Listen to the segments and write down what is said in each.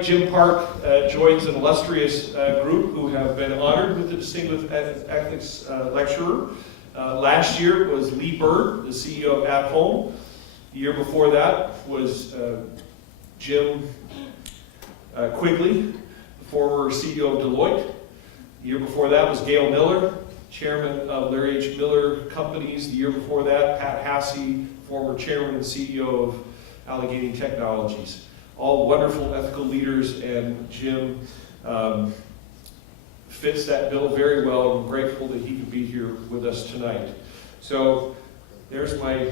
tonight Jim Parke joins an illustrious group who have been honored with the Distinguished Ethics Lecturer. Last year was Lee Bird, the CEO of At Home. The year before that was Jim Quigley, the former CEO of Deloitte. The year before that was Gail Miller, chairman of Larry H. Miller Companies. The year before that, Pat Hasse, former chairman and CEO of Allegheny Technologies. All wonderful ethical leaders, and Jim fits that bill very well. I'm grateful that he could be here with us tonight. So there's my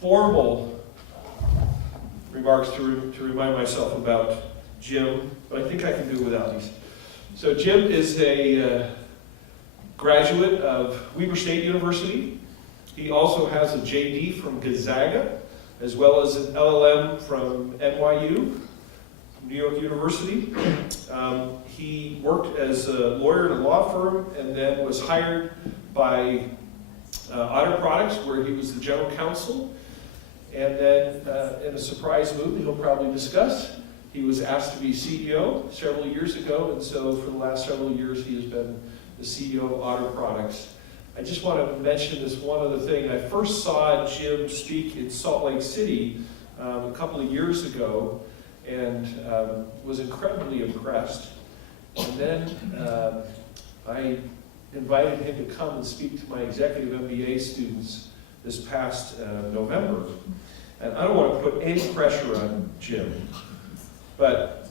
formal remarks to remind myself about Jim, but I think I can do it without these. So Jim is a graduate of Weber State University. He also has a JD from Gonzaga, as well as an LLM from NYU, New York University. He worked as a lawyer at a law firm and then was hired by Otter Products, where he was the general counsel. And then in a surprise move he'll probably discuss, he was asked to be CEO several years ago, and so for the last several years he has been the CEO of Otter Products. I just want to mention this one other thing. I first saw Jim speak in Salt Lake City a couple of years ago, and was incredibly impressed. And then I invited him to come and speak to my executive MBA students this past November. And I don't want to put any pressure on Jim, but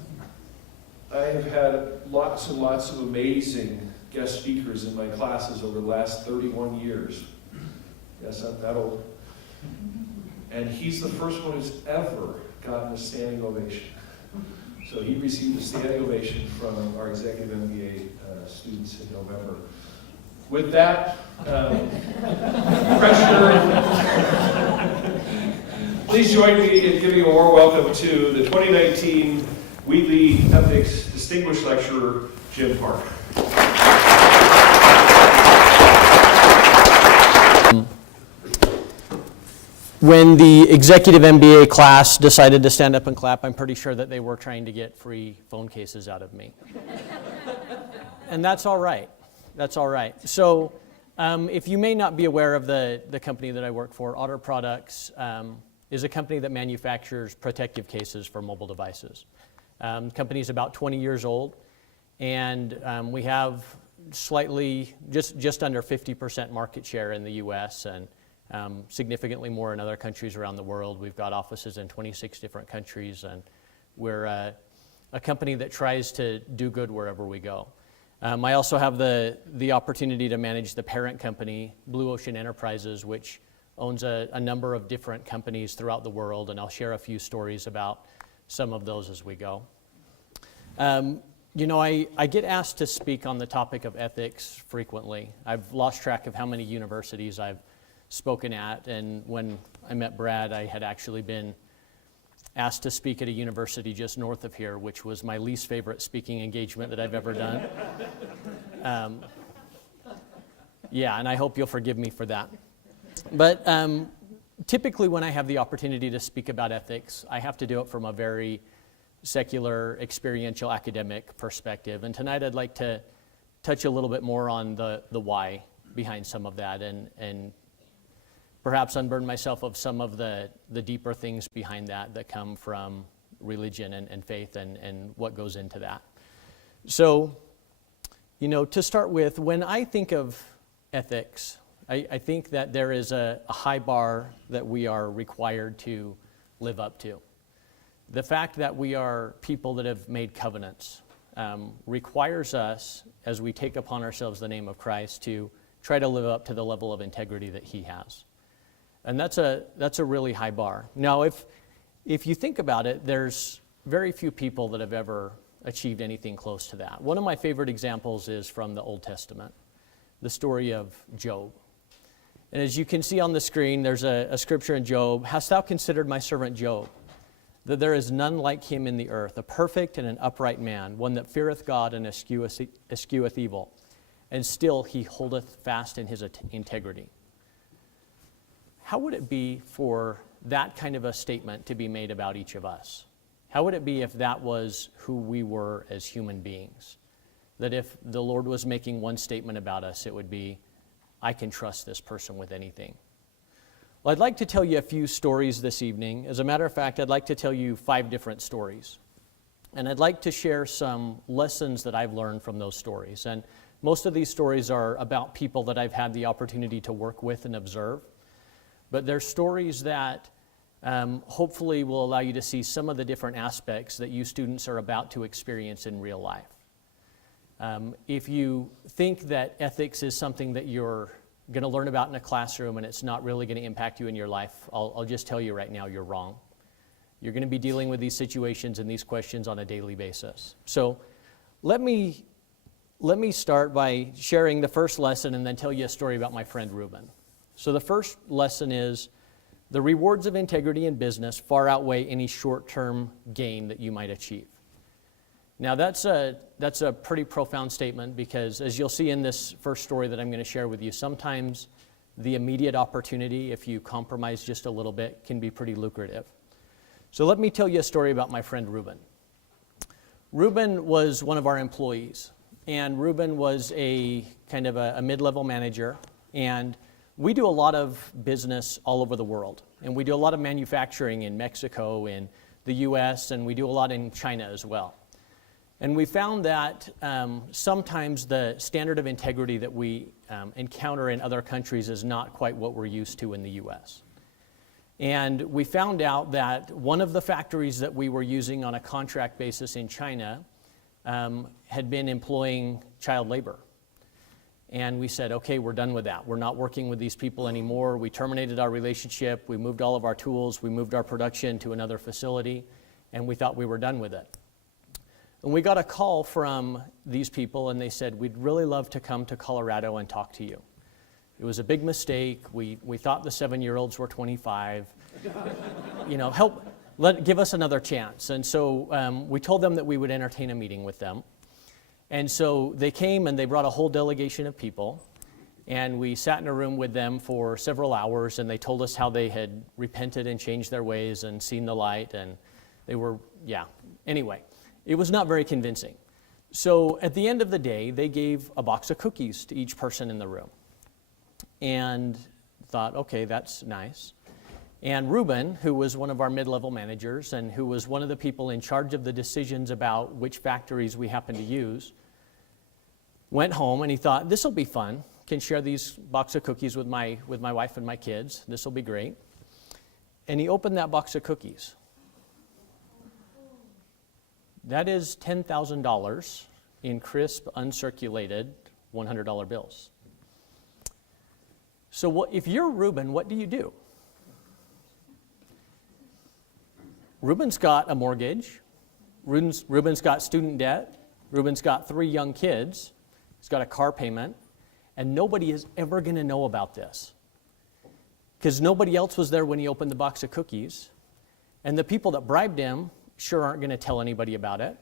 I have had lots and lots of amazing guest speakers in my classes over the last 31 years. Yes, I'm that old. And he's the first one who's ever gotten a standing ovation. So he received a standing ovation from our executive MBA students in November. With that pressure, please join me in giving a warm welcome to the 2019 Wheatley Ethics Distinguished Lecturer, Jim Parke. When the executive MBA class decided to stand up and clap, I'm pretty sure that they were trying to get free phone cases out of me. And that's all right. That's all right. So if you may not be aware of the company that I work for, Otter Products is a company that manufactures protective cases for mobile devices. The company's about 20 years old, and we have slightly, just under 50% market share in the US, and significantly more in other countries around the world. We've got offices in 26 different countries, and we're a company that tries to do good wherever we go. I also have the opportunity to manage the parent company, Blue Ocean Enterprises, which owns a number of different companies throughout the world, and I'll share a few stories about some of those as we go. You know, I get asked to speak on the topic of ethics frequently. I've lost track of how many universities I've spoken at, and when I met Brad, I had actually been asked to speak at a university just north of here, which was my least favorite speaking engagement that I've ever done. Yeah, and I hope you'll forgive me for that. But typically when I have the opportunity to speak about ethics, I have to do it from a very secular, experiential, academic perspective. And tonight I'd like to touch a little bit more on the why behind some of that, and perhaps unburden myself of some of the deeper things behind that come from religion and faith and what goes into that. So, you know, to start with, when I think of ethics, I think that there is a high bar that we are required to live up to. The fact that we are people that have made covenants requires us, as we take upon ourselves the name of Christ, to try to live up to the level of integrity that He has. And that's a really high bar. Now, if you think about it, there's very few people that have ever achieved anything close to that. One of my favorite examples is from the Old Testament, the story of Job. And as you can see on the screen, there's a scripture in Job. Hast thou considered my servant Job, that there is none like him in the earth, a perfect and an upright man, one that feareth God and escheweth evil, and still he holdeth fast in his integrity. How would it be for that kind of a statement to be made about each of us? How would it be if that was who we were as human beings? That if the Lord was making one statement about us, it would be, I can trust this person with anything. Well, I'd like to tell you a few stories this evening. As a matter of fact, I'd like to tell you 5 different stories. And I'd like to share some lessons that I've learned from those stories. And most of these stories are about people that I've had the opportunity to work with and observe. But they're stories that hopefully will allow you to see some of the different aspects that you students are about to experience in real life. If you think that ethics is something that you're going to learn about in a classroom and it's not really going to impact you in your life, I'll just tell you right now, you're wrong. You're going to be dealing with these situations and these questions on a daily basis. So let me start by sharing the first lesson and then tell you a story about my friend Reuben. So the first lesson is the rewards of integrity in business far outweigh any short-term gain that you might achieve. Now that's a pretty profound statement because as you'll see in this first story that I'm going to share with you, sometimes the immediate opportunity, if you compromise just a little bit, can be pretty lucrative. So let me tell you a story about my friend Reuben. Reuben was one of our employees, and Reuben was a kind of a mid-level manager, and we do a lot of business all over the world, and we do a lot of manufacturing in Mexico, in the US, and we do a lot in China as well. And we found that sometimes the standard of integrity that we encounter in other countries is not quite what we're used to in the US. And we found out that one of the factories that we were using on a contract basis in China had been employing child labor. And we said, okay, we're done with that. We're not working with these people anymore. We terminated our relationship. We moved all of our tools. We moved our production to another facility. And we thought we were done with it. And we got a call from these people, and they said, we'd really love to come to Colorado and talk to you. It was a big mistake. We thought the 7-year-olds were 25. Give us another chance. And so we told them that we would entertain a meeting with them. And so they came and they brought a whole delegation of people. And we sat in a room with them for several hours, and they told us how they had repented and changed their ways and seen the light. And they were, Anyway, it was not very convincing. So at the end of the day, they gave a box of cookies to each person in the room. And thought, okay, that's nice. And Reuben, who was one of our mid-level managers and who was one of the people in charge of the decisions about which factories we happen to use, went home and he thought, this will be fun. Can share these box of cookies with my wife and my kids. This will be great. And he opened that box of cookies. That is $10,000 in crisp, uncirculated $100 bills. So if you're Reuben, what do you do? Reuben's got a mortgage. Reuben's got student debt. Reuben's got 3 young kids. He's got a car payment. And nobody is ever going to know about this. Because nobody else was there when he opened the box of cookies. And the people that bribed him sure aren't going to tell anybody about it.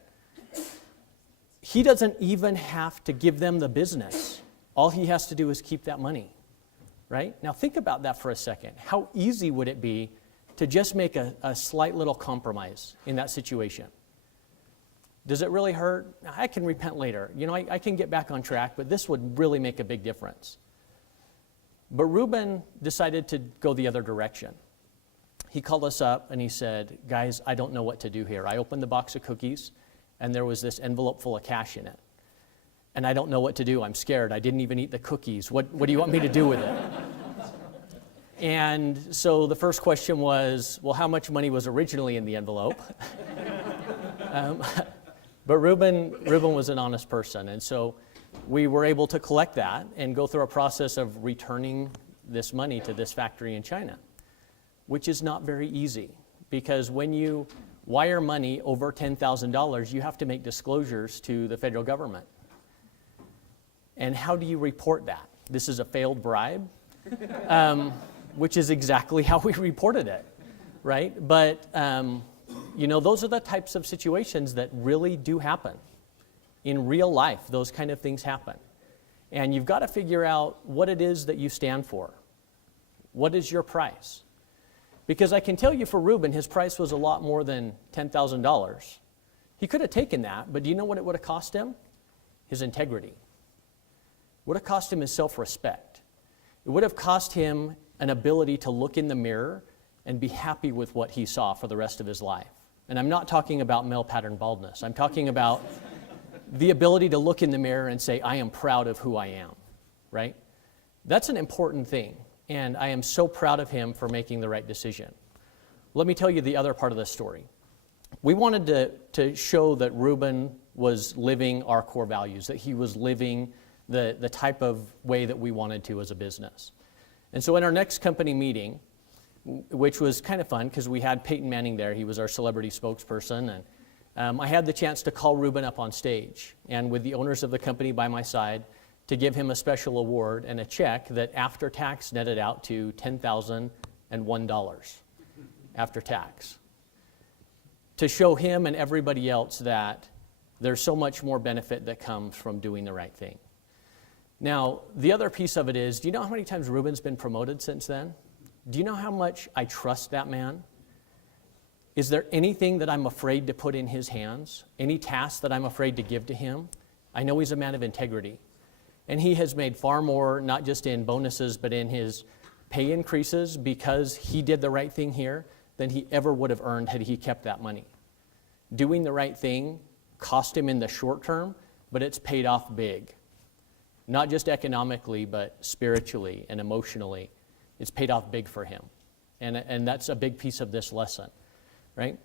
He doesn't even have to give them the business. All he has to do is keep that money. Right? Now think about that for a second. How easy would it be to just make a slight little compromise in that situation? Does it really hurt? I can repent later. I can get back on track, but this would really make a big difference. But Reuben decided to go the other direction. He called us up and he said, guys, I don't know what to do here. I opened the box of cookies and there was this envelope full of cash in it. And I don't know what to do. I'm scared. I didn't even eat the cookies. What do you want me to do with it? And so the first question was, well, how much money was originally in the envelope? But Reuben was an honest person. And so we were able to collect that and go through a process of returning this money to this factory in China, which is not very easy. Because when you wire money over $10,000, you have to make disclosures to the federal government. And how do you report that? This is a failed bribe, which is exactly how we reported it, right? But, those are the types of situations that really do happen. In real life, those kind of things happen. And you've got to figure out what it is that you stand for. What is your price? Because I can tell you for Reuben, his price was a lot more than $10,000. He could have taken that, but do you know what it would have cost him? His integrity. It would have cost him his self-respect. It would have cost him an ability to look in the mirror and be happy with what he saw for the rest of his life. And I'm not talking about male pattern baldness. I'm talking about the ability to look in the mirror and say, I am proud of who I am, right? That's an important thing, and I am so proud of him for making the right decision. Let me tell you the other part of the story. We wanted to show that Reuben was living our core values, that he was living the type of way that we wanted to as a business. And so in our next company meeting, which was kind of fun because we had Peyton Manning there, he was our celebrity spokesperson, and I had the chance to call Reuben up on stage, and with the owners of the company by my side, to give him a special award and a check that after tax netted out to $10,001 after tax. To show him and everybody else that there's so much more benefit that comes from doing the right thing. Now, the other piece of it is, do you know how many times Reuben's been promoted since then? Do you know how much I trust that man? Is there anything that I'm afraid to put in his hands? Any task that I'm afraid to give to him? I know he's a man of integrity. And he has made far more, not just in bonuses, but in his pay increases because he did the right thing here than he ever would have earned had he kept that money. Doing the right thing cost him in the short term, but it's paid off big. Not just economically, but spiritually and emotionally. It's paid off big for him. And that's a big piece of this lesson, right?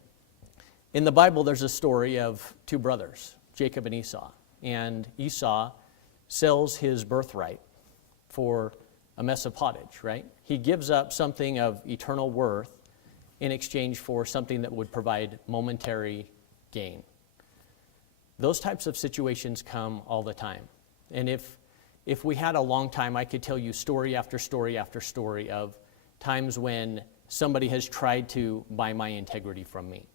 In the Bible, there's a story of two brothers, Jacob and Esau. And Esau sells his birthright for a mess of pottage, right? He gives up something of eternal worth in exchange for something that would provide momentary gain. Those types of situations come all the time. And if we had a long time, I could tell you story after story after story of times when somebody has tried to buy my integrity from me.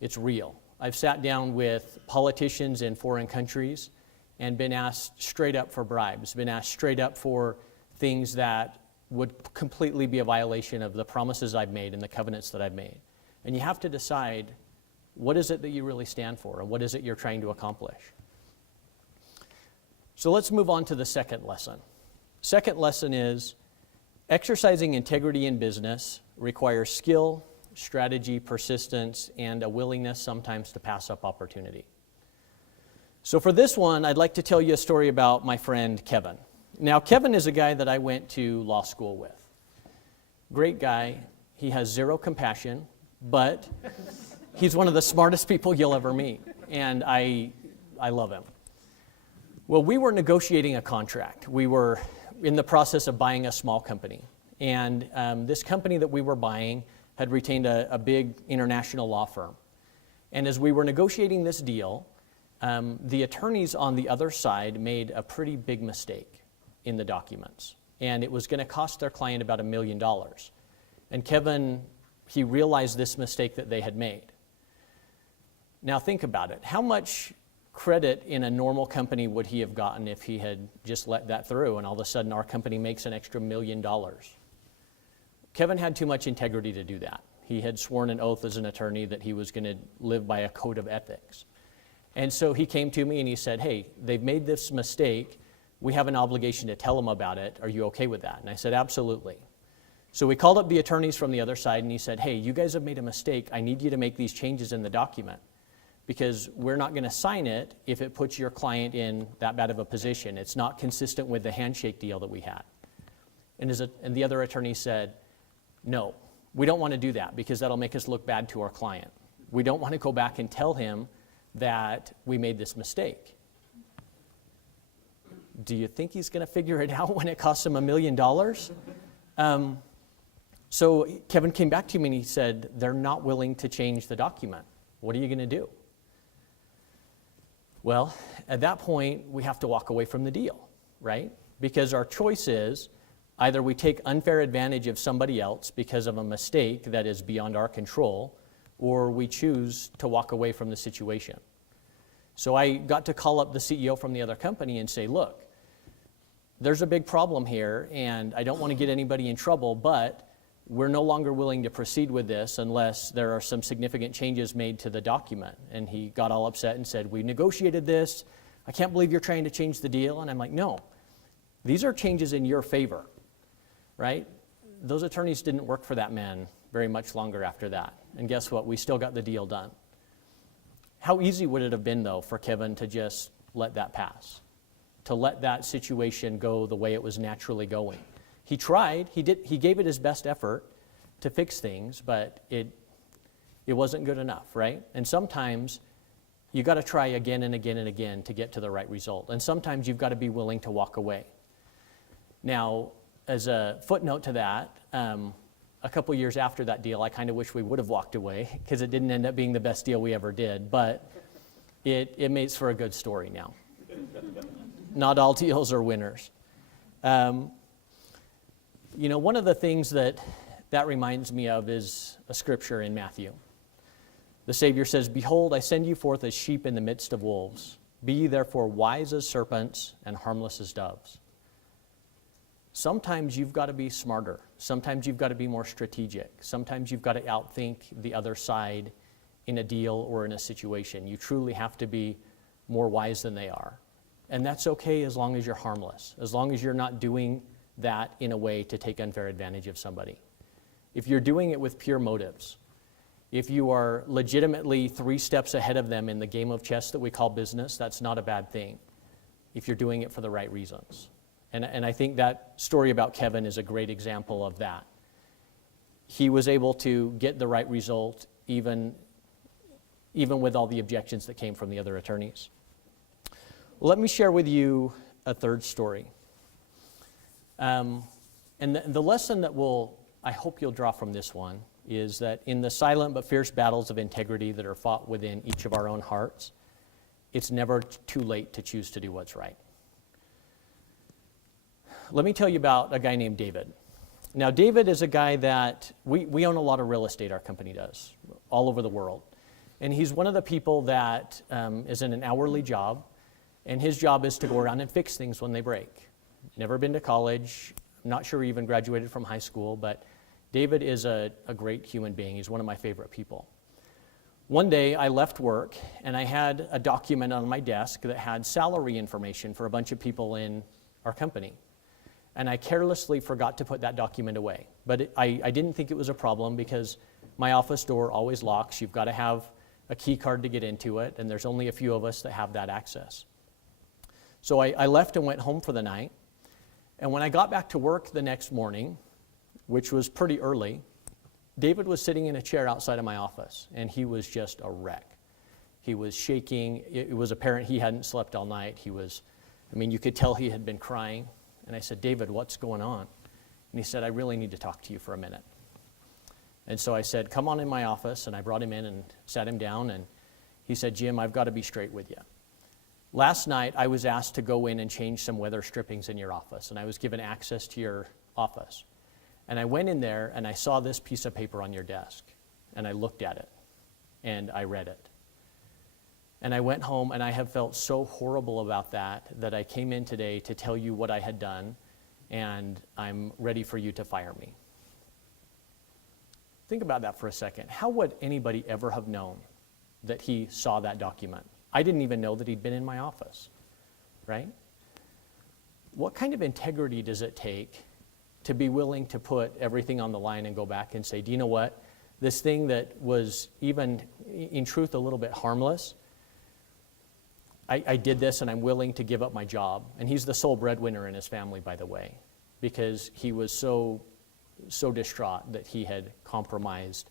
It's real. I've sat down with politicians in foreign countries and been asked straight up for bribes, been asked straight up for things that would completely be a violation of the promises I've made and the covenants that I've made. And you have to decide, what is it that you really stand for, and what is it you're trying to accomplish? So let's move on to the second lesson. Second lesson is, exercising integrity in business requires skill, strategy, persistence, and a willingness sometimes to pass up opportunity. So for this one, I'd like to tell you a story about my friend Kevin. Now, Kevin is a guy that I went to law school with. Great guy. He has zero compassion, but he's one of the smartest people you'll ever meet, and I love him. Well, we were negotiating a contract. We were in the process of buying a small company, and this company that we were buying had retained a big international law firm. And as we were negotiating this deal, the attorneys on the other side made a pretty big mistake in the documents, and it was going to cost their client about $1 million. And Kevin, he realized this mistake that they had made. Now think about it. How much credit in a normal company would he have gotten if he had just let that through and all of a sudden our company makes an extra $1 million? Kevin had too much integrity to do that. He had sworn an oath as an attorney that he was going to live by a code of ethics. And so he came to me and he said, hey, they've made this mistake. We have an obligation to tell them about it. Are you okay with that? And I said, absolutely. So we called up the attorneys from the other side and he said, hey, you guys have made a mistake. I need you to make these changes in the document because we're not going to sign it if it puts your client in that bad of a position. It's not consistent with the handshake deal that we had. And the other attorney said, no, we don't want to do that because that'll make us look bad to our client. We don't want to go back and tell him that we made this mistake. Do you think he's going to figure it out when it costs him $1 million? So Kevin came back to me and he said, they're not willing to change the document. What are you going to do? Well, at that point, we have to walk away from the deal, right? Because our choice is either we take unfair advantage of somebody else because of a mistake that is beyond our control, or we choose to walk away from the situation. So I got to call up the CEO from the other company and say, look, there's a big problem here, and I don't want to get anybody in trouble, but we're no longer willing to proceed with this unless there are some significant changes made to the document. And he got all upset and said, we negotiated this. I can't believe you're trying to change the deal. And I'm like, no, these are changes in your favor, right? Those attorneys didn't work for that man very much longer after that. And guess what? We still got the deal done. How easy would it have been, though, for Kevin to just let that pass, to let that situation go the way it was naturally going? He tried, he gave it his best effort to fix things, but it wasn't good enough, right? And sometimes you got to try again and again and again to get to the right result. And sometimes you've got to be willing to walk away. Now, as a footnote to that, a couple years after that deal, I kind of wish we would have walked away because it didn't end up being the best deal we ever did, but it makes for a good story now. Not all deals are winners. You know, one of the things that reminds me of is a scripture in Matthew. The Savior says, behold, I send you forth as sheep in the midst of wolves. Be ye therefore wise as serpents and harmless as doves. Sometimes you've got to be smarter. Sometimes you've got to be more strategic. Sometimes you've got to outthink the other side in a deal or in a situation. You truly have to be more wise than they are. And that's okay as long as you're harmless, as long as you're not doing that in a way to take unfair advantage of somebody. If you're doing it with pure motives, if you are legitimately 3 steps ahead of them in the game of chess that we call business, that's not a bad thing if you're doing it for the right reasons. And I think that story about Kevin is a great example of that. He was able to get the right result even with all the objections that came from the other attorneys. Well, let me share with you a third story. And the lesson that I hope you'll draw from this one is that in the silent but fierce battles of integrity that are fought within each of our own hearts, it's never too late to choose to do what's right. Let me tell you about a guy named David. Now, David is a guy that we own a lot of real estate, our company does, all over the world. And he's one of the people that is in an hourly job, and his job is to go around and fix things when they break. Never been to college, I'm not sure he even graduated from high school, but David is a great human being. He's one of my favorite people. One day I left work and I had a document on my desk that had salary information for a bunch of people in our company. And I carelessly forgot to put that document away. But I didn't think it was a problem because my office door always locks. You've got to have a key card to get into it, and there's only a few of us that have that access. So I left and went home for the night. And when I got back to work the next morning, which was pretty early, David was sitting in a chair outside of my office, and he was just a wreck. He was shaking. It was apparent he hadn't slept all night. You could tell he had been crying. And I said, David, what's going on? And he said, I really need to talk to you for a minute. And so I said, come on in my office, and I brought him in and sat him down, and he said, Jim, I've got to be straight with you. Last night, I was asked to go in and change some weather strippings in your office, and I was given access to your office. And I went in there, and I saw this piece of paper on your desk, and I looked at it, and I read it. And I went home, and I have felt so horrible about that I came in today to tell you what I had done, and I'm ready for you to fire me. Think about that for a second. How would anybody ever have known that he saw that document? I didn't even know that he'd been in my office, right? What kind of integrity does it take to be willing to put everything on the line and go back and say, do you know what? This thing that was even, in truth, a little bit harmless, I did this and I'm willing to give up my job. And he's the sole breadwinner in his family, by the way, because he was so distraught that he had compromised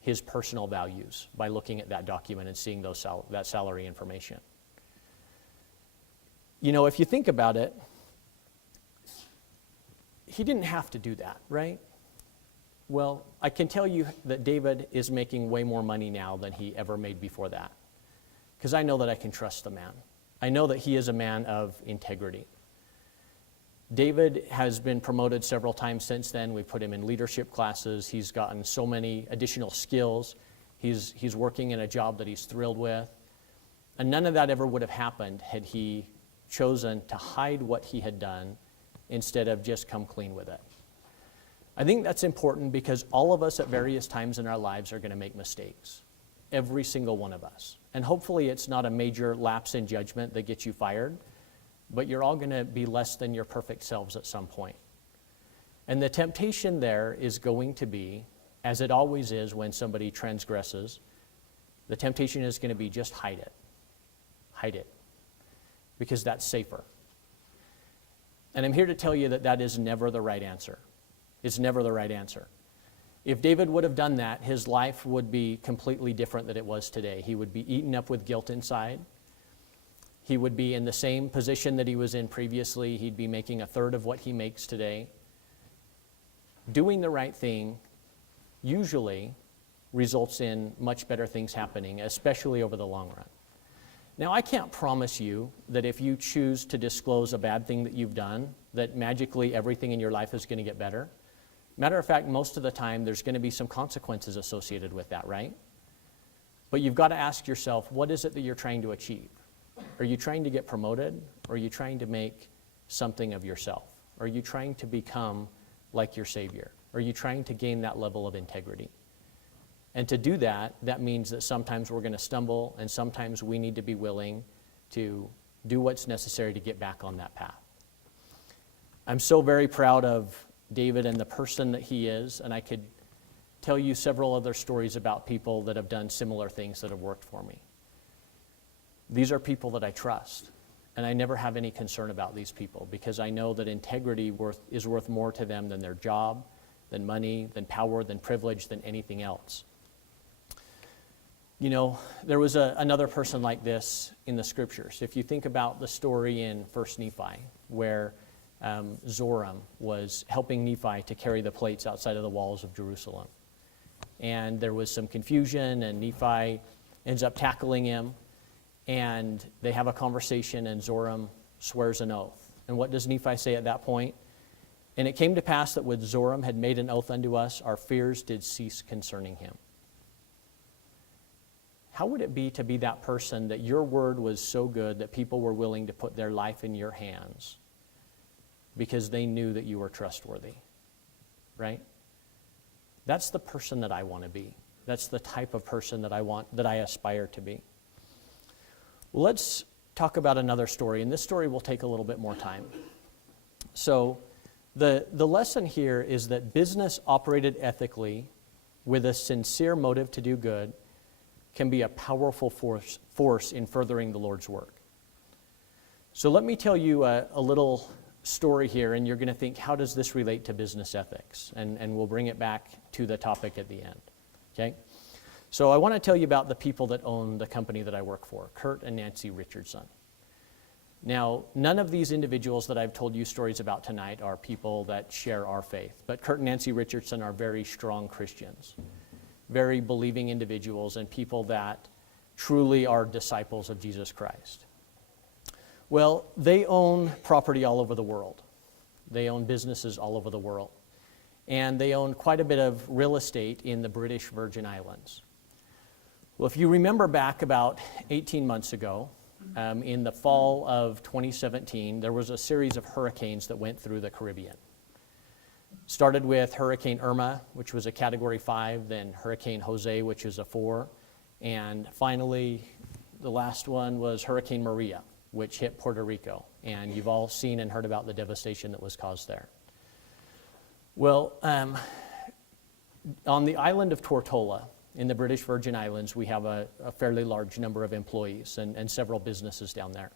his personal values by looking at that document and seeing that salary information. You know, if you think about it, he didn't have to do that, right? Well, I can tell you that David is making way more money now than he ever made before that, because I know that I can trust the man. I know that he is a man of integrity. David has been promoted several times since then. We put him in leadership classes. He's gotten so many additional skills. He's working in a job that he's thrilled with. And none of that ever would have happened had he chosen to hide what he had done instead of just come clean with it. I think that's important because all of us at various times in our lives are going to make mistakes. Every single one of us. And hopefully it's not a major lapse in judgment that gets you fired, but you're all going to be less than your perfect selves at some point. And the temptation there is going to be, as it always is when somebody transgresses, the temptation is going to be just hide it. Hide it. Because that's safer. And I'm here to tell you that that is never the right answer. It's never the right answer. If David would have done that, his life would be completely different than it was today. He would be eaten up with guilt inside. He would be in the same position that he was in previously. He'd be making a third of what he makes today. Doing the right thing usually results in much better things happening, especially over the long run. Now, I can't promise you that if you choose to disclose a bad thing that you've done, that magically everything in your life is going to get better. Matter of fact, most of the time, there's going to be some consequences associated with that, right? But you've got to ask yourself, what is it that you're trying to achieve? Are you trying to get promoted? Or are you trying to make something of yourself? Are you trying to become like your Savior? Are you trying to gain that level of integrity? And to do that, that means that sometimes we're going to stumble, and sometimes we need to be willing to do what's necessary to get back on that path. I'm so very proud of David and the person that he is, and I could tell you several other stories about people that have done similar things that have worked for me. These are people that I trust, and I never have any concern about these people because I know that integrity is worth more to them than their job, than money, than power, than privilege, than anything else. You know, there was another person like this in the scriptures. If you think about the story in 1 Nephi, where Zoram was helping Nephi to carry the plates outside of the walls of Jerusalem. And there was some confusion, and Nephi ends up tackling him, and they have a conversation, and Zoram swears an oath. And what does Nephi say at that point? And it came to pass that when Zoram had made an oath unto us, our fears did cease concerning him. How would it be to be that person that your word was so good that people were willing to put their life in your hands because they knew that you were trustworthy, right? That's the person that I want to be. That's the type of person that I aspire to be. Well, let's talk about another story, and this story will take a little bit more time. So the lesson here is that business operated ethically with a sincere motive to do good can be a powerful force in furthering the Lord's work. So let me tell you a little story here, and you're going to think, how does this relate to business ethics? And we'll bring it back to the topic at the end, okay? So I want to tell you about the people that own the company that I work for, Kurt and Nancy Richardson. Now, none of these individuals that I've told you stories about tonight are people that share our faith, but Kurt and Nancy Richardson are very strong Christians, very believing individuals, and people that truly are disciples of Jesus Christ. Well, they own property all over the world. They own businesses all over the world. And they own quite a bit of real estate in the British Virgin Islands. Well, if you remember back about 18 months ago, in the fall of 2017, there was a series of hurricanes that went through the Caribbean. Started with Hurricane Irma, which was a Category 5, then Hurricane Jose, which is a 4, and finally, the last one was Hurricane Maria, which hit Puerto Rico, and you've all seen and heard about the devastation that was caused there. Well, on the island of Tortola, in the British Virgin Islands, we have a fairly large number of employees and several businesses down there.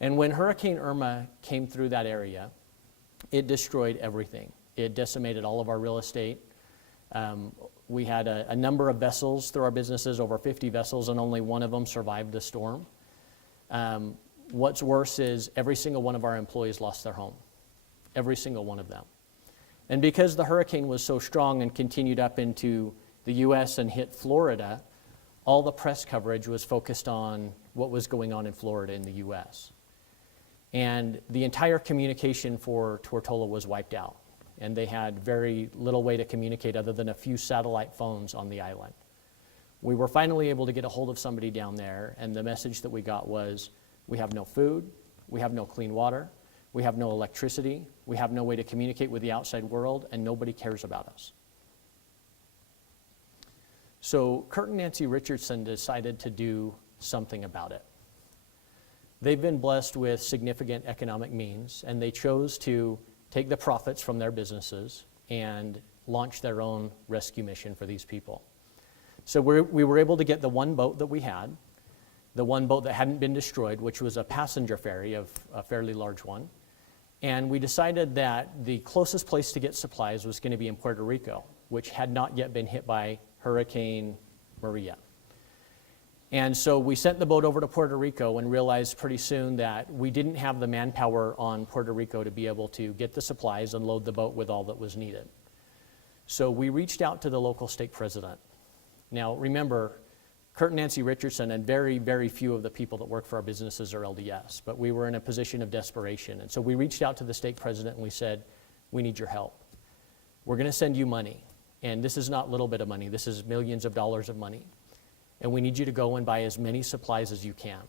And when Hurricane Irma came through that area, it destroyed everything. It decimated all of our real estate. We had a number of vessels through our businesses, over 50 vessels, and only one of them survived the storm. What's worse is every single one of our employees lost their home. Every single one of them. And because the hurricane was so strong and continued up into the U.S. and hit Florida, all the press coverage was focused on what was going on in Florida in the U.S. And the entire communication for Tortola was wiped out. And they had very little way to communicate other than a few satellite phones on the island. We were finally able to get a hold of somebody down there, and the message that we got was, we have no food, we have no clean water, We have no electricity. We have no way to communicate with the outside world, and nobody cares about us. So Kurt and Nancy Richardson decided to do something about it. They've been blessed with significant economic means, and they chose to take the profits from their businesses and launch their own rescue mission for these people. So we were able to get the one boat that we had, the one boat that hadn't been destroyed, which was a passenger ferry of a fairly large one. And we decided that the closest place to get supplies was going to be in Puerto Rico, which had not yet been hit by Hurricane Maria. And so we sent the boat over to Puerto Rico and realized pretty soon that we didn't have the manpower on Puerto Rico to be able to get the supplies and load the boat with all that was needed. So we reached out to the local stake president. Now remember, Kurt and Nancy Richardson and very, very few of the people that work for our businesses are LDS, but we were in a position of desperation. And so we reached out to the stake president and we said, we need your help. We're going to send you money. And this is not a little bit of money. This is millions of dollars of money. And we need you to go and buy as many supplies as you can.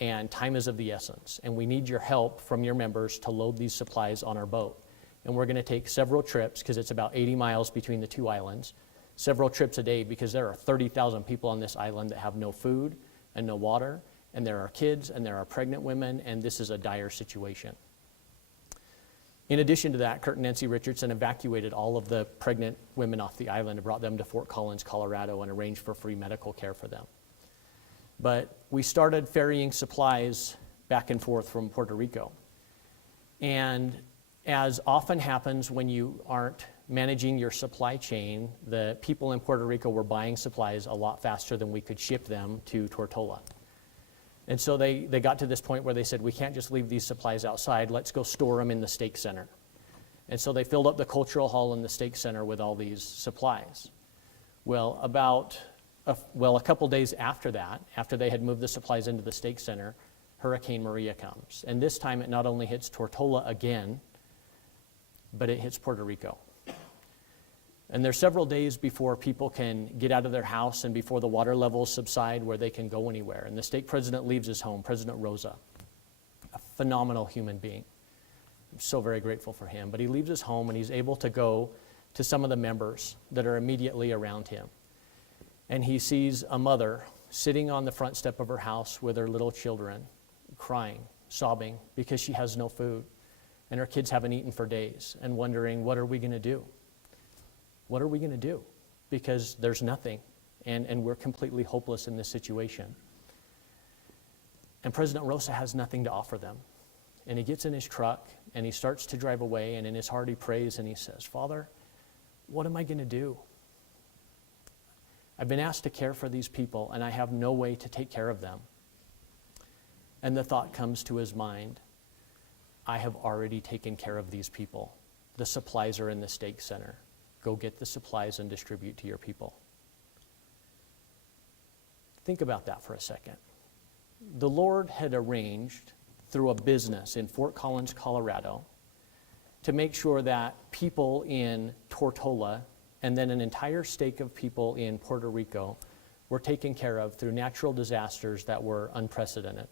And time is of the essence. And we need your help from your members to load these supplies on our boat. And we're going to take several trips, because it's about 80 miles between the two islands, several trips a day, because there are 30,000 people on this island that have no food and no water. And there are kids and there are pregnant women, and this is a dire situation. In addition to that, Kurt and Nancy Richardson evacuated all of the pregnant women off the island and brought them to Fort Collins, Colorado, and arranged for free medical care for them. But we started ferrying supplies back and forth from Puerto Rico. And as often happens when you aren't managing your supply chain, the people in Puerto Rico were buying supplies a lot faster than we could ship them to Tortola. And so they got to this point where they said, we can't just leave these supplies outside, let's go store them in the stake center. And so they filled up the cultural hall in the stake center with all these supplies. Well, a couple days after that, after they had moved the supplies into the stake center, Hurricane Maria comes. And this time it not only hits Tortola again, but it hits Puerto Rico. And there's several days before people can get out of their house and before the water levels subside where they can go anywhere. And the stake president leaves his home, President Rosa, a phenomenal human being. I'm so very grateful for him. But he leaves his home and he's able to go to some of the members that are immediately around him. And he sees a mother sitting on the front step of her house with her little children, crying, sobbing, because she has no food. And her kids haven't eaten for days, and wondering, what are we going to do? What are we going to do? Because there's nothing, and we're completely hopeless in this situation. And President Rosa has nothing to offer them. And he gets in his truck, and he starts to drive away, and in his heart he prays, and he says, Father, what am I going to do? I've been asked to care for these people, and I have no way to take care of them. And the thought comes to his mind, I have already taken care of these people. The supplies are in the stake center. Go get the supplies and distribute to your people. Think about that for a second. The Lord had arranged through a business in Fort Collins, Colorado, to make sure that people in Tortola and then an entire stake of people in Puerto Rico were taken care of through natural disasters that were unprecedented.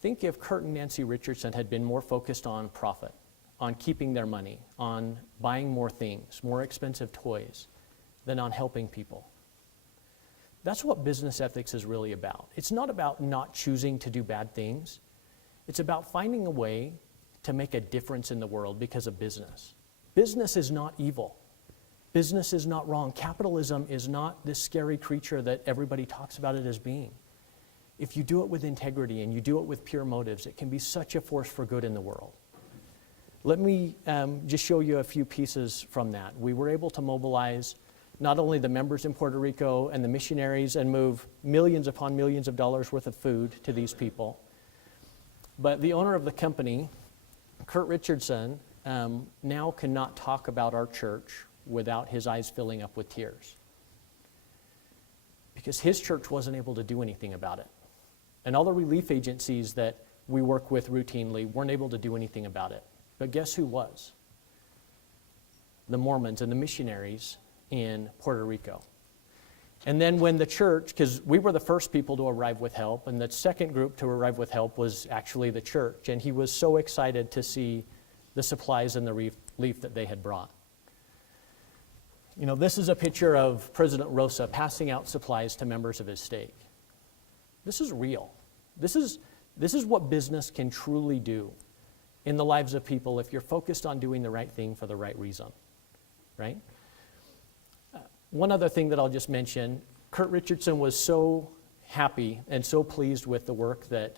Think if Kurt and Nancy Richardson had been more focused on profit, on keeping their money, on buying more things, more expensive toys, than on helping people. That's what business ethics is really about. It's not about not choosing to do bad things. It's about finding a way to make a difference in the world because of business. Business is not evil. Business is not wrong. Capitalism is not this scary creature that everybody talks about it as being. If you do it with integrity and you do it with pure motives, it can be such a force for good in the world. Let me just show you a few pieces from that. We were able to mobilize not only the members in Puerto Rico and the missionaries and move millions upon millions of dollars worth of food to these people, but the owner of the company, Kurt Richardson, now cannot talk about our church without his eyes filling up with tears. Because his church wasn't able to do anything about it. And all the relief agencies that we work with routinely weren't able to do anything about it. But guess who was? The Mormons and the missionaries in Puerto Rico. And then when the church, because we were the first people to arrive with help, and the second group to arrive with help was actually the church, and he was so excited to see the supplies and the relief that they had brought. You know, this is a picture of President Rosa passing out supplies to members of his stake. This is real. This is what business can truly do in the lives of people if you're focused on doing the right thing for the right reason, right? One other thing that I'll just mention, Kurt Richardson was so happy and so pleased with the work that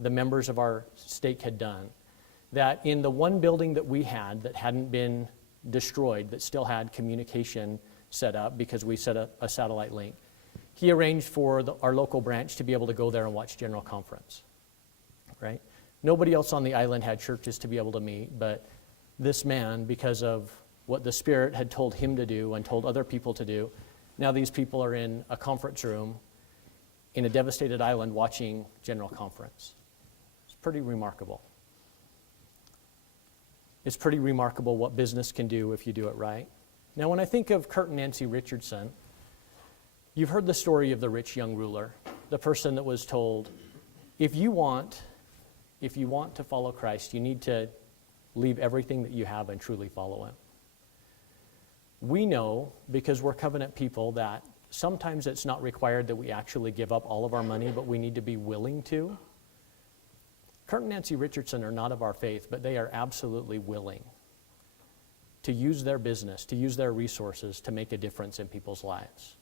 the members of our stake had done, that in the one building that we had that hadn't been destroyed, that still had communication set up because we set up a satellite link, he arranged for our local branch to be able to go there and watch General Conference, right? Nobody else on the island had churches to be able to meet, but this man, because of what the Spirit had told him to do and told other people to do, now these people are in a conference room in a devastated island watching General Conference. It's pretty remarkable. It's pretty remarkable what business can do if you do it right. Now, when I think of Kurt and Nancy Richardson, you've heard the story of the rich young ruler, the person that was told, if you want to follow Christ, you need to leave everything that you have and truly follow him. We know, because we're covenant people, that sometimes it's not required that we actually give up all of our money, but we need to be willing to. Kurt and Nancy Richardson are not of our faith, but they are absolutely willing to use their business, to use their resources to make a difference in people's lives.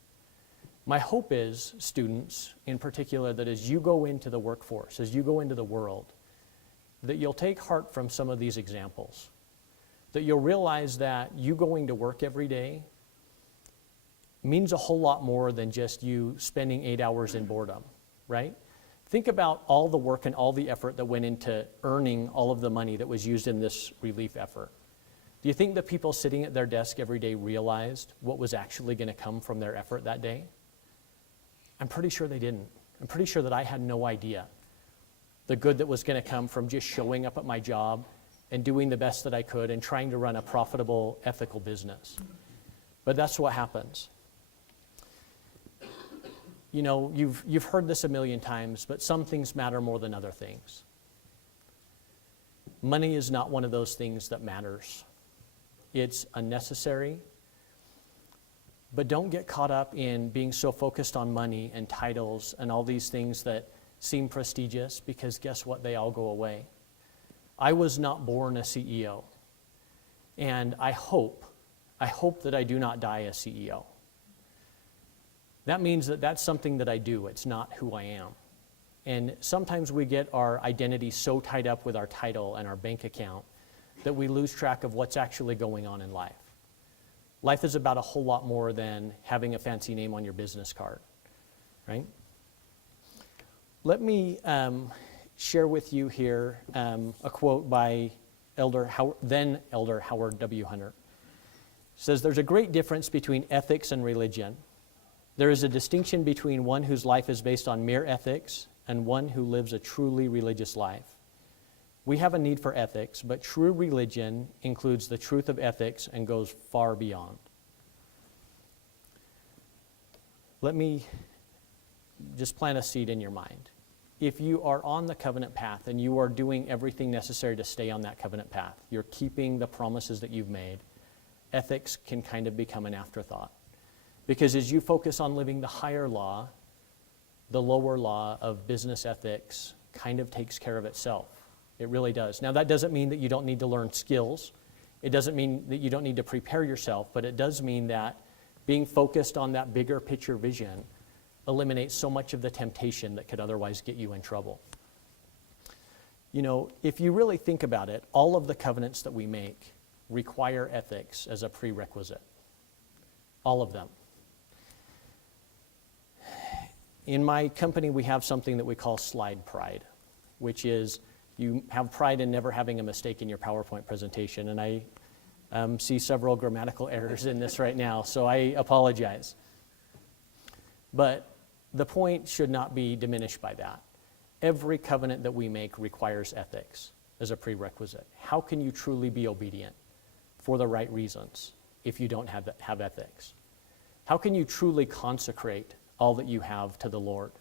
My hope is, students in particular, that as you go into the workforce, as you go into the world, that you'll take heart from some of these examples, that you'll realize that you going to work every day means a whole lot more than just you spending 8 hours in boredom, right? Think about all the work and all the effort that went into earning all of the money that was used in this relief effort. Do you think the people sitting at their desk every day realized what was actually going to come from their effort that day? I'm pretty sure they didn't. I'm pretty sure that I had no idea the good that was going to come from just showing up at my job and doing the best that I could and trying to run a profitable, ethical business. But that's what happens. You know, you've heard this a million times, but some things matter more than other things. Money is not one of those things that matters. It's unnecessary. But don't get caught up in being so focused on money and titles and all these things that seem prestigious, because guess what? They all go away. I was not born a CEO, and I hope that I do not die a CEO. That means that that's something that I do. It's not who I am. And sometimes we get our identity so tied up with our title and our bank account that we lose track of what's actually going on in life. Life is about a whole lot more than having a fancy name on your business card, right? Let me share with you here a quote by then Elder Howard W. Hunter. It says, "There's a great difference between ethics and religion. There is a distinction between one whose life is based on mere ethics and one who lives a truly religious life. We have a need for ethics, but true religion includes the truth of ethics and goes far beyond." Let me just plant a seed in your mind. If you are on the covenant path and you are doing everything necessary to stay on that covenant path, you're keeping the promises that you've made, ethics can kind of become an afterthought. Because as you focus on living the higher law, the lower law of business ethics kind of takes care of itself. It really does. Now, that doesn't mean that you don't need to learn skills. It doesn't mean that you don't need to prepare yourself, but it does mean that being focused on that bigger picture vision eliminates so much of the temptation that could otherwise get you in trouble. You know, if you really think about it, all of the covenants that we make require ethics as a prerequisite. All of them. In my company, we have something that we call slide pride, which is you have pride in never having a mistake in your PowerPoint presentation. And I see several grammatical errors in this right now, so I apologize. But the point should not be diminished by that. Every covenant that we make requires ethics as a prerequisite. How can you truly be obedient for the right reasons if you don't have ethics? How can you truly consecrate all that you have to the Lord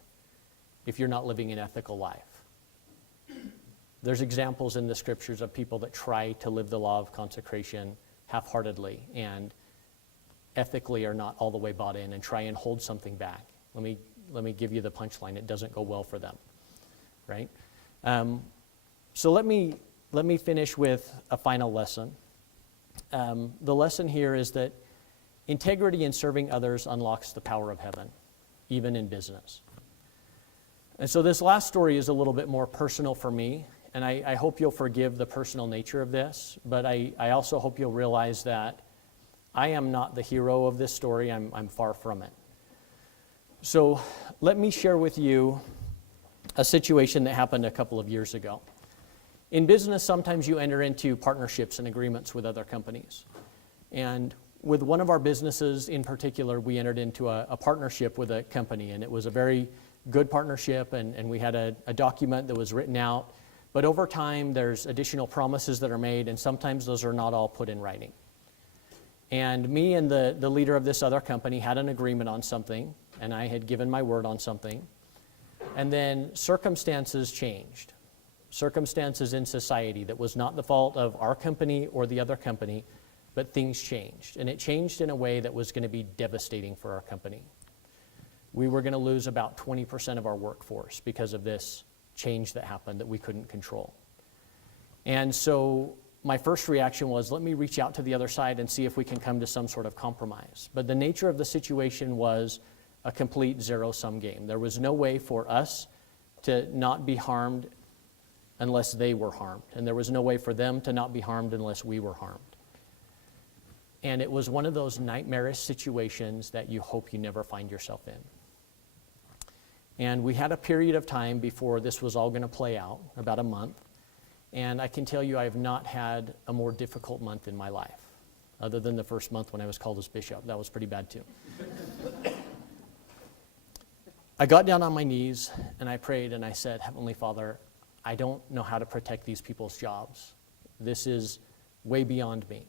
if you're not living an ethical life? There's examples in the scriptures of people that try to live the law of consecration half-heartedly and ethically are not all the way bought in and try and hold something back. Let me give you the punchline. It doesn't go well for them, right? So let me finish with a final lesson. The lesson here is that integrity in serving others unlocks the power of heaven, even in business. And so this last story is a little bit more personal for me, and I hope you'll forgive the personal nature of this, but I also hope you'll realize that I am not the hero of this story. I'm far from it. So let me share with you a situation that happened a couple of years ago. In business, sometimes you enter into partnerships and agreements with other companies. And with one of our businesses in particular, we entered into a partnership with a company, and it was a very good partnership, and we had a document that was written out. But over time, there's additional promises that are made, and sometimes those are not all put in writing. And me and the leader of this other company had an agreement on something, and I had given my word on something. And then circumstances changed. Circumstances in society that was not the fault of our company or the other company, but things changed. And it changed in a way that was going to be devastating for our company. We were going to lose about 20% of our workforce because of this change that happened that we couldn't control. And so my first reaction was, let me reach out to the other side and see if we can come to some sort of compromise. But the nature of the situation was a complete zero-sum game. There was no way for us to not be harmed unless they were harmed. And there was no way for them to not be harmed unless we were harmed. And it was one of those nightmarish situations that you hope you never find yourself in. And we had a period of time before this was all going to play out, about a month. And I can tell you I have not had a more difficult month in my life, other than the first month when I was called as bishop. That was pretty bad too. I got down on my knees and I prayed and I said, Heavenly Father, I don't know how to protect these people's jobs. This is way beyond me.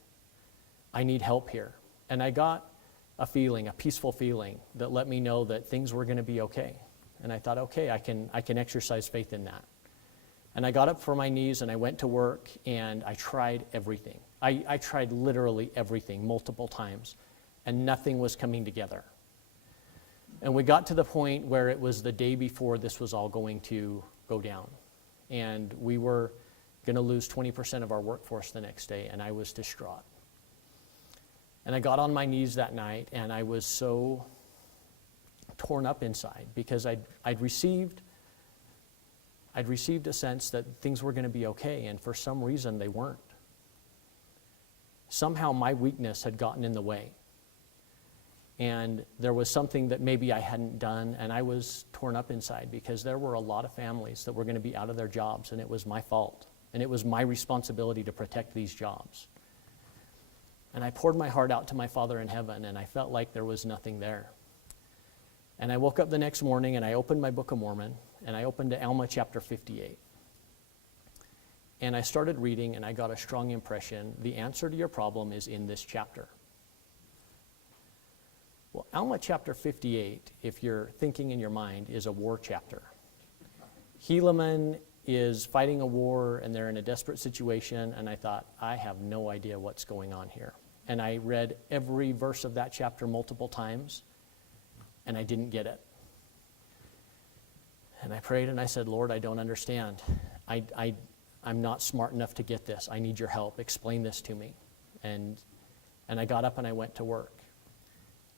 I need help here. And I got a feeling, a peaceful feeling that let me know that things were going to be okay. And I thought, okay, I can exercise faith in that. And I got up from my knees and I went to work and I tried everything. I tried literally everything multiple times and nothing was coming together. And we got to the point where it was the day before this was all going to go down. And we were going to lose 20% of our workforce the next day, and I was distraught. And I got on my knees that night, and I was so torn up inside because I'd received a sense that things were going to be okay, and for some reason they weren't. Somehow my weakness had gotten in the way. And there was something that maybe I hadn't done, and I was torn up inside because there were a lot of families that were going to be out of their jobs, and it was my fault. And it was my responsibility to protect these jobs. And I poured my heart out to my Father in heaven, and I felt like there was nothing there. And I woke up the next morning, and I opened my Book of Mormon, and I opened to Alma chapter 58. And I started reading, and I got a strong impression, the answer to your problem is in this chapter. Well, Alma chapter 58, if you're thinking in your mind, is a war chapter. Helaman is fighting a war, and they're in a desperate situation, and I thought, I have no idea what's going on here. And I read every verse of that chapter multiple times, and I didn't get it. And I prayed, and I said, Lord, I don't understand. I'm not smart enough to get this. I need your help. Explain this to me. And I got up, and I went to work.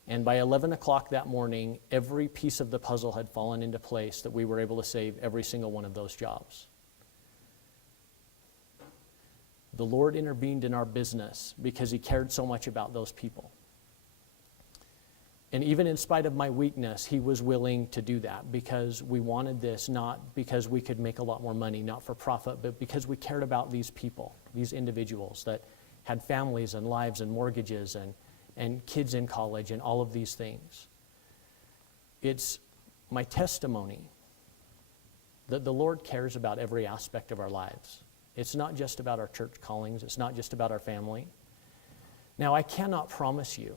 And by 11 o'clock that morning, every piece of the puzzle had fallen into place that we were able to save every single one of those jobs. The Lord intervened in our business because he cared so much about those people. And even in spite of my weakness, he was willing to do that because we wanted this, not because we could make a lot more money, not for profit, but because we cared about these people, these individuals that had families and lives and mortgages and kids in college and all of these things. It's my testimony that the Lord cares about every aspect of our lives. It's not just about our church callings. It's not just about our family. Now, I cannot promise you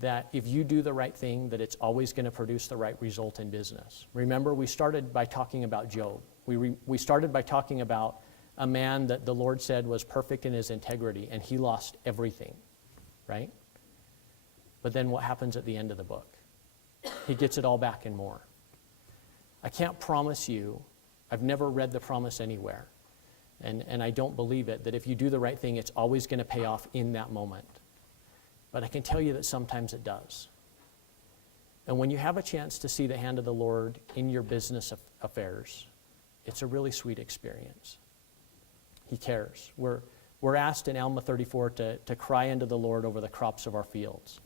that if you do the right thing, that it's always going to produce the right result in business. Remember, we started by talking about Job. We started by talking about a man that the Lord said was perfect in his integrity, and he lost everything, right? But then what happens at the end of the book? He gets it all back and more. I can't promise you, I've never read the promise anywhere, and I don't believe it, that if you do the right thing, it's always going to pay off in that moment. But I can tell you that sometimes it does. And when you have a chance to see the hand of the Lord in your business affairs, it's a really sweet experience. He cares. We're asked in Alma 34 to cry unto the Lord over the crops of our fields.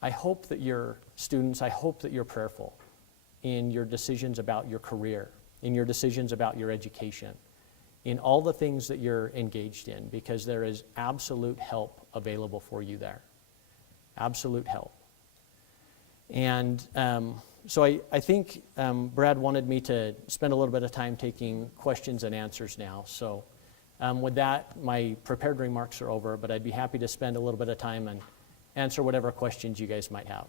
I hope that you're students, I hope that you're prayerful in your decisions about your career, in your decisions about your education, in all the things that you're engaged in, because there is absolute help available for you there. Absolute help. And so I think Brad wanted me to spend a little bit of time taking questions and answers now. So with that, my prepared remarks are over, but I'd be happy to spend a little bit of time and answer whatever questions you guys might have.